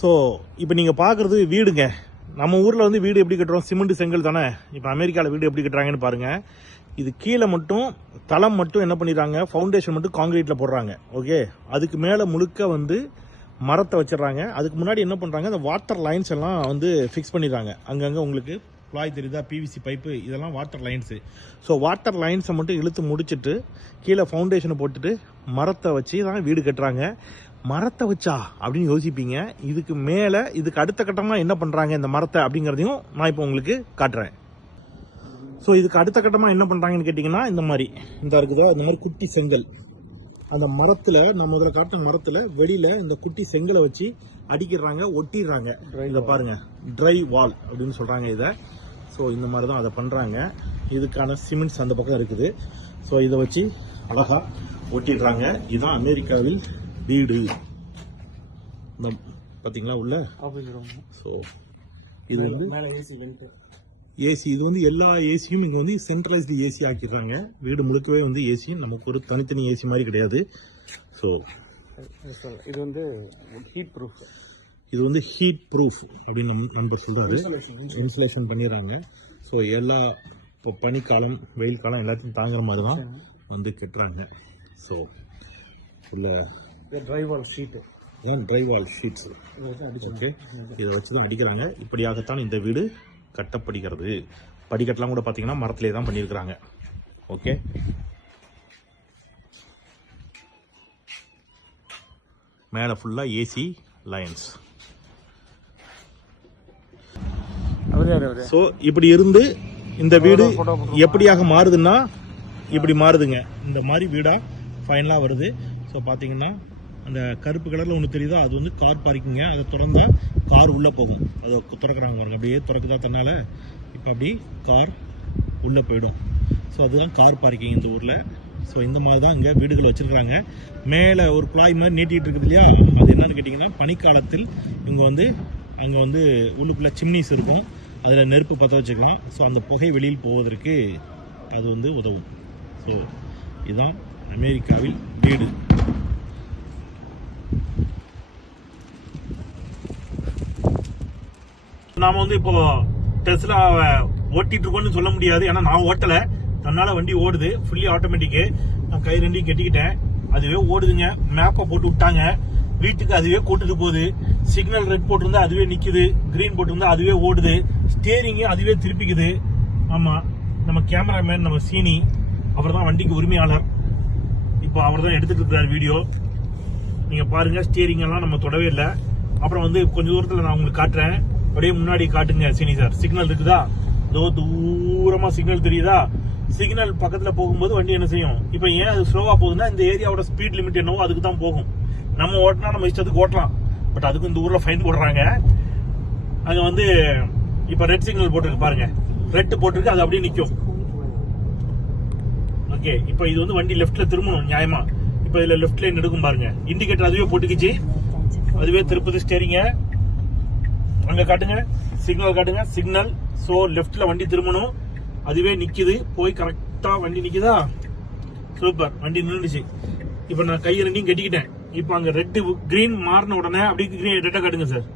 So இப்போ நீங்கள் பார்க்குறது வீடுங்க. நம்ம ஊரில் வந்து வீடு எப்படி கட்டுறோம், சிமெண்ட் செங்கல் தானே. இப்போ அமெரிக்காவில் வீடு எப்படி கட்டுறாங்கன்னு பாருங்கள். இது கீழே மட்டும் தளம் மட்டும் என்ன பண்ணிடுறாங்க, ஃபவுண்டேஷன் மட்டும் காங்கிரீட்டில் போடுறாங்க. ஓகே, அதுக்கு மேலே முழுக்க வந்து மரத்தை வச்சிடறாங்க. அதுக்கு முன்னாடி என்ன பண்ணுறாங்க, இந்த வாட்டர் லைன்ஸ் எல்லாம் வந்து ஃபிக்ஸ் பண்ணிடுறாங்க. அங்கங்கே உங்களுக்கு குழாய் தெரியுதா, பிவிசி பைப்பு, இதெல்லாம் வாட்டர் லைன்ஸு. ஸோ வாட்டர் லைன்ஸை மட்டும் இழுத்து முடிச்சுட்டு கீழே ஃபவுண்டேஷனை போட்டுட்டு மரத்தை வச்சு தான் வீடு கட்டுறாங்க. மரத்தை வச்சா அப்படின்னு யோசிப்பீங்க. இதுக்கு மேலே இதுக்கு அடுத்த கட்டமாக என்ன பண்ணுறாங்க இந்த மரத்தை அப்படிங்கிறதையும் நான் இப்போ உங்களுக்கு காட்டுறேன். ஸோ இதுக்கு அடுத்த கட்டமாக என்ன பண்ணுறாங்கன்னு கேட்டிங்கன்னா, இந்த மாதிரி இந்த இருக்குதோ இந்த மாதிரி குட்டி செங்கல் அந்த மரத்தில், நான் முதல்ல காட்டின மரத்தில் வெளியில் இந்த குட்டி செங்கலை வச்சு அடிக்கிறாங்க, ஒட்டிடுறாங்க. இதை பாருங்கள், ட்ரை வால் அப்படின்னு சொல்கிறாங்க இதை. ஸோ இந்த மாதிரி தான் அதை பண்ணுறாங்க. இதுக்கான சிமெண்ட்ஸ் அந்த பக்கம் இருக்குது. ஸோ இதை வச்சு அழகாக ஒட்டிடுறாங்க. இதுதான் அமெரிக்காவில் வீடு. பார்த்தீங்களா உள்ள. ஸோ இது வந்து ஏசி. இது வந்து எல்லா ஏசியும் இங்கே வந்து சென்ட்ரலைஸ்டு ஏசி ஆக்கிடுறாங்க. வீடு முழுக்கவே வந்து ஏசி, நமக்கு ஒரு தனித்தனி ஏசி மாதிரி கிடையாது. ஸோ இது வந்து ஹீட் ப்ரூஃப். இது வந்து ஹீட் ப்ரூஃப் அப்படின்னு நம்பர் சொல்கிறாரு. இன்சுலேஷன் பண்ணிடுறாங்க. ஸோ எல்லா இப்போ பனிக்காலம் வெயில் காலம் எல்லாத்தையும் தாங்குற மாதிரி தான் வந்து கட்டுறாங்க. ஸோ உள்ள ட்ரைவால் ஷீட்டு தான் ட்ரைவால் ஷீட்ஸ். ஓகே, இதை வச்சு தான் அடிக்கிறாங்க. இப்படியாகத்தான் இந்த வீடு கட்டப்படுகிறது. படிக்கட்டெல்லாம் கூட பார்த்தீங்கன்னா மரத்திலே தான் பண்ணியிருக்கிறாங்க. ஓகே, மேலே ஃபுல்லாக ஏசி லைன்ஸ். ஸோ இப்படி இருந்து இந்த வீடு எப்படியாக மாறுதுன்னா இப்படி மாறுதுங்க. இந்த மாதிரி வீடாக ஃபைனலாக வருது. ஸோ பார்த்தீங்கன்னா அந்த கருப்பு கலரில் ஒன்று தெரியுதா, அது வந்து கார் பார்க்கிங்க. அதை திறந்தா கார் உள்ளே போகும். அதை திறக்கிறாங்க பாருங்க, அப்படியே திறக்குதா தன்னால். இப்போ அப்படி கார் உள்ளே போயிடும். ஸோ அதுதான் கார் பார்க்கிங் இந்த ஊரில். ஸோ இந்த மாதிரி தான் இங்கே வீடுகள் வச்சுருக்காங்க. மேலே ஒரு குழாய் மாதிரி நீட்டிகிட்டு இருக்குது இல்லையா, அது என்னன்னு கேட்டிங்கன்னா, பனிக்காலத்தில் இவங்க வந்து அங்கே வந்து உள்ளுக்குள்ளே சிம்னிஸ் இருக்கும், அதில் நெருப்பு பற்ற வச்சுக்கலாம். ஸோ அந்த புகை வெளியில் போவதற்கு அது வந்து உதவும். ஸோ இதுதான் அமெரிக்காவில் வீடு. நாம வந்து இப்போ டெஸ்லா ஓட்டிட்டு இருக்கோம்னு சொல்ல முடியாது, ஏன்னா நான் ஓட்டல, தன்னால வண்டி ஓடுது, ஃபுல்லி ஆட்டோமேட்டிக்கு. நான் கை ரெண்டையும் கட்டிக்கிட்டேன், அதுவே ஓடுதுங்க. மேப்பை போட்டு விட்டாங்க, வீட்டுக்கு அதுவே கூட்டுட்டு போகுது. சிக்னல் ரெட் போட்டிருந்தா அதுவே நிக்குது, கிரீன் போட்டிருந்தா அதுவே ஓடுது. ஸ்டேரிங் அதுவே திருப்பிக்குது. ஆமா, நம்ம கேமராமேன் நம்ம சீனி, அவர் தான் வண்டிக்கு உரிமையாளர். இப்போ அவர் தான் எடுத்துட்டு இருக்கிறார் வீடியோ. நீங்க பாருங்க, ஸ்டேரிங் எல்லாம் நம்ம தொடவே இல்லை. அப்புறம் வந்து கொஞ்சம் தூரத்தில் நான் உங்களுக்கு காட்டுறேன். அப்படியே முன்னாடி காட்டுங்க சீனி சார். சிக்னல் இருக்குதா, ஏதோ தூரமா சிக்னல் தெரியுதா. சிக்னல் பக்கத்துல போகும்போது வண்டி என்ன செய்யும், இப்போ ஏன் அது ஸ்லோவா போகுதுன்னா இந்த ஏரியாவோட ஸ்பீட் லிமிட் என்னவோ அதுக்கு தான் போகும். நம்ம ஓட்டினா நம்ம இஷ்டத்துக்கு ஓட்டலாம், பட் அதுக்கு இந்த ஊர்ல ஃபைன் போடுறாங்க. அங்க வந்து இப்ப ரெட் சிக்னல் போட்டிருக்கு பாருங்க, ரெட் போட்டிருக்கு, அது அப்படியே நிக்கும். ஓகே, இப்போ இது வந்து வண்டி லெஃப்ட்ல திரும்பணும் நியாயமா. இப்போ இதுல லெஃப்ட் லைன் எடுக்கும் பாருங்க, இண்டிகேட்டர் அதுவே போட்டுக்கிச்சு, அதுவே திருப்பது ஸ்டேரிங்க. அங்க காட்டுங்க, சிக்னல் காட்டுங்க, சிக்னல். சோ லெஃப்ட்ல வண்டி திரும்பணும், அதுவே நிக்குது, போய் கரெக்டா வண்டி நிக்குதா. சூப்பர், வண்டி நின்றுச்சு. இப்ப நான் கை ரெண்டையும் கட்டிக்கிட்டேன். இப்ப அங்க ரெட் கிரீன் மாறின உடனே அப்படியே ரெட்டா காட்டுங்க சார்.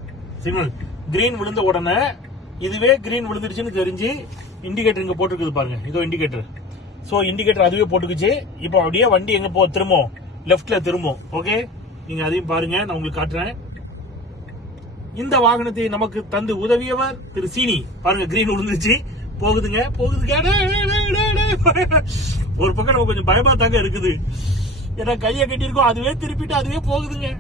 சிக்னல் கிரீன் விழுந்த உடனே இதுவே கிரீன் விழுந்துருச்சுன்னு தெரிஞ்சு இண்டிகேட்டர் இங்க போட்டுருக்குது பாருங்க, இதோ இண்டிகேட்டர். சோ இண்டிகேட்டர் அதுவே போட்டுக்குச்சு. இப்போ அப்படியே வண்டி எங்க போ திரும்பும், லெஃப்ட்ல திரும்பும். ஓகே, நீங்க அதையும் பாருங்க, நான் உங்களுக்கு காட்டுறேன். இந்த வாகனத்தை நமக்கு தந்து உதவியவர் திரு சீனி. பாருங்க, கிரீன் விழுந்துச்சு, போகுதுங்க போகுதுங்க. ஒரு பக்கம் நம்ம கொஞ்சம் பயமா தாங்க இருக்குது, ஏன்னா கையை கட்டியிருக்கோம், அதுவே திருப்பிட்டு அதுவே போகுதுங்க.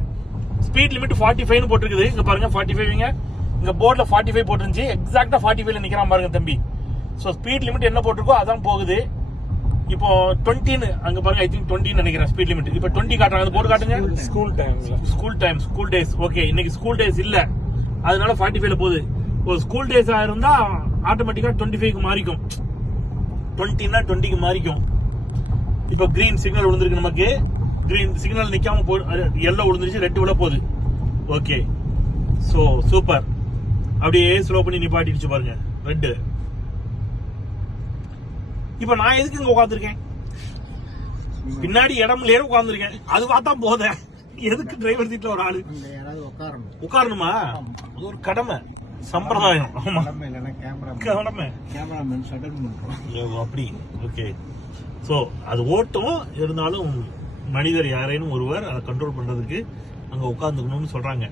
ஸ்பீட் லிமிட் 45 போட்டிருக்குது. இங்க பாருங்க 45, இங்க போர்ட்ல 45 போட்டுருந்துச்சு, எக்ஸாக்டா 45ல நிக்கிறான் பாருங்க தம்பி. சோ ஸ்பீட் லிமிட் என்ன போட்டிருக்கோ அதான் போகுது. இப்போ 20 அங்க பாருங்க, ஐ திங்க் 20 நினைக்கிறேன் ஸ்பீட் லிமிட். இப்போ 20 காட்டுறாங்க, அந்த போர்டு காட்டுங்க. School days. ஓகே, இன்னைக்கு ஸ்கூல் டேஸ் இல்ல, அதனால 45ல போகுது. ஒரு ஸ்கூல் டேஸ் இருந்தா ஆட்டோமேட்டிக்கா 25க்கு மாறிக்கும், 20னா 20க்கு மாறிக்கும். இப்போ கிரீன் சிக்னல் விழுந்திருக்கு நமக்கு, கிரீன் சிக்னல் நிக்காம எல்லோ விழுந்துருச்சு, ரெட் விழ போகுது. Okay, so super. அப்படியே ஸ்லோ பண்ணி நிப்பாட்டிடுச்சு பாருங்க ரெட். இப்ப நான் எதுக்கு இங்க உட்காந்துருக்கேன், பின்னாடி இடம் இல்லையே உட்காந்துருக்கேன், அது பார்த்தா போத எதுக்கு டிரைவர் சீட்ல ஒரு ஆளு அங்க யாராவது உட்காரணுமா? அது ஒரு கடமை, சம்பிரதாயம். ஆமா, இல்லைன்னா கடமை. கேமராமேன் ஷட்டர் பண்றோம். அப்படி ஓகே. சோ அது ஓட்டும், இருந்தாலும் மனிதர் யாரேனும் ஒருவர் அதை கண்ட்ரோல் பண்றதுக்கு அங்க உட்கார்ந்துக்கணும்னு சொல்றாங்க.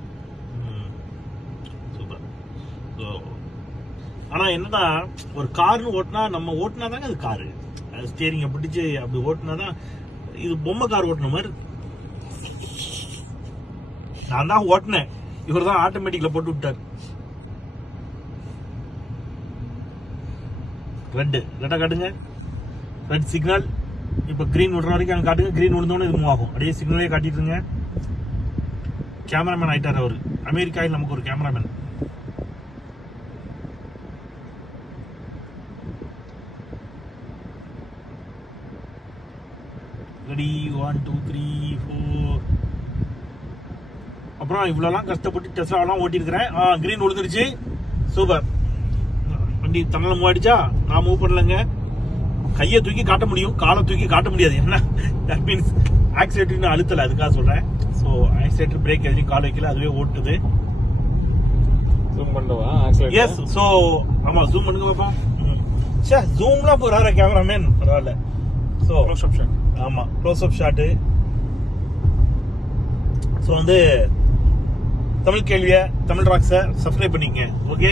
சூப்பர். ஸோ ஆனா என்னன்னா, ஒரு கார்னு ஓட்டினா நம்ம ஓட்டினா தாங்க அது காரு. ஸ்டியரிங்கை பிடிச்சு அப்படி ஓட்டினாதான் இது பொம்மை கார் ஓட்டின மாதிரி. நான் தான் ஓட்டினேன், இவர் தான் ஆட்டோமேட்டிக்ல போட்டு விட்டார். ரெட்டா காட்டுங்க, ரெட் சிக்னல். இப்ப கிரீன் விடுற வரைக்கும் அங்க காட்டுங்க. கிரீன் விழுந்தோன்னு இது மூவ் ஆகும். அப்படியே சிக்னலே காட்டிட்டு இருங்க. கேமராமேன் ஆயிட்டார் அவரு. அமெரிக்காவில் நமக்கு ஒரு கேமராமேன். ரெடி, 1 2 3 4. அப்புறம் இவ்வளவுலாம் கஷ்டப்பட்டு டெஸ்லாலாம் ஓட்டி இருக்கிறேன். கிரீன் விழுந்துருச்சு. சூப்பர். வண்டி தன்னால மூவ் ஆயிடுச்சா? நான் மூவ் பண்ணலங்க. கையை தூக்கி காட்ட முடியும், காலை தூக்கி காட்ட முடியாது. என்ன தட் மீன்ஸ் ஆக்சிலேட்டர் அழுத்தல, அதுக்காக சொல்றேன். ஸோ ஆக்சிலேட்டர் பிரேக் எதுலையும் கால் வைக்கல, அதுவே ஓட்டுது. ஜூம் பண்ணவா ஆக்சிலேட்டர்? எஸ். ஸோ ஆமா, ஜூம் பண்ணுங்க பாப்போம். சே, ஜூம்லாம் போறாரு கேமராமேன், பரவாயில்ல. So close up shot. ஆமா, க்ளோஸ் அப் ஷாட்டு. ஸோ வந்து தமிழ் கேள்வியை, தமிழ் ராக்ஸை சப்ஸ்கிரைப் பண்ணிக்கங்க. ஓகே.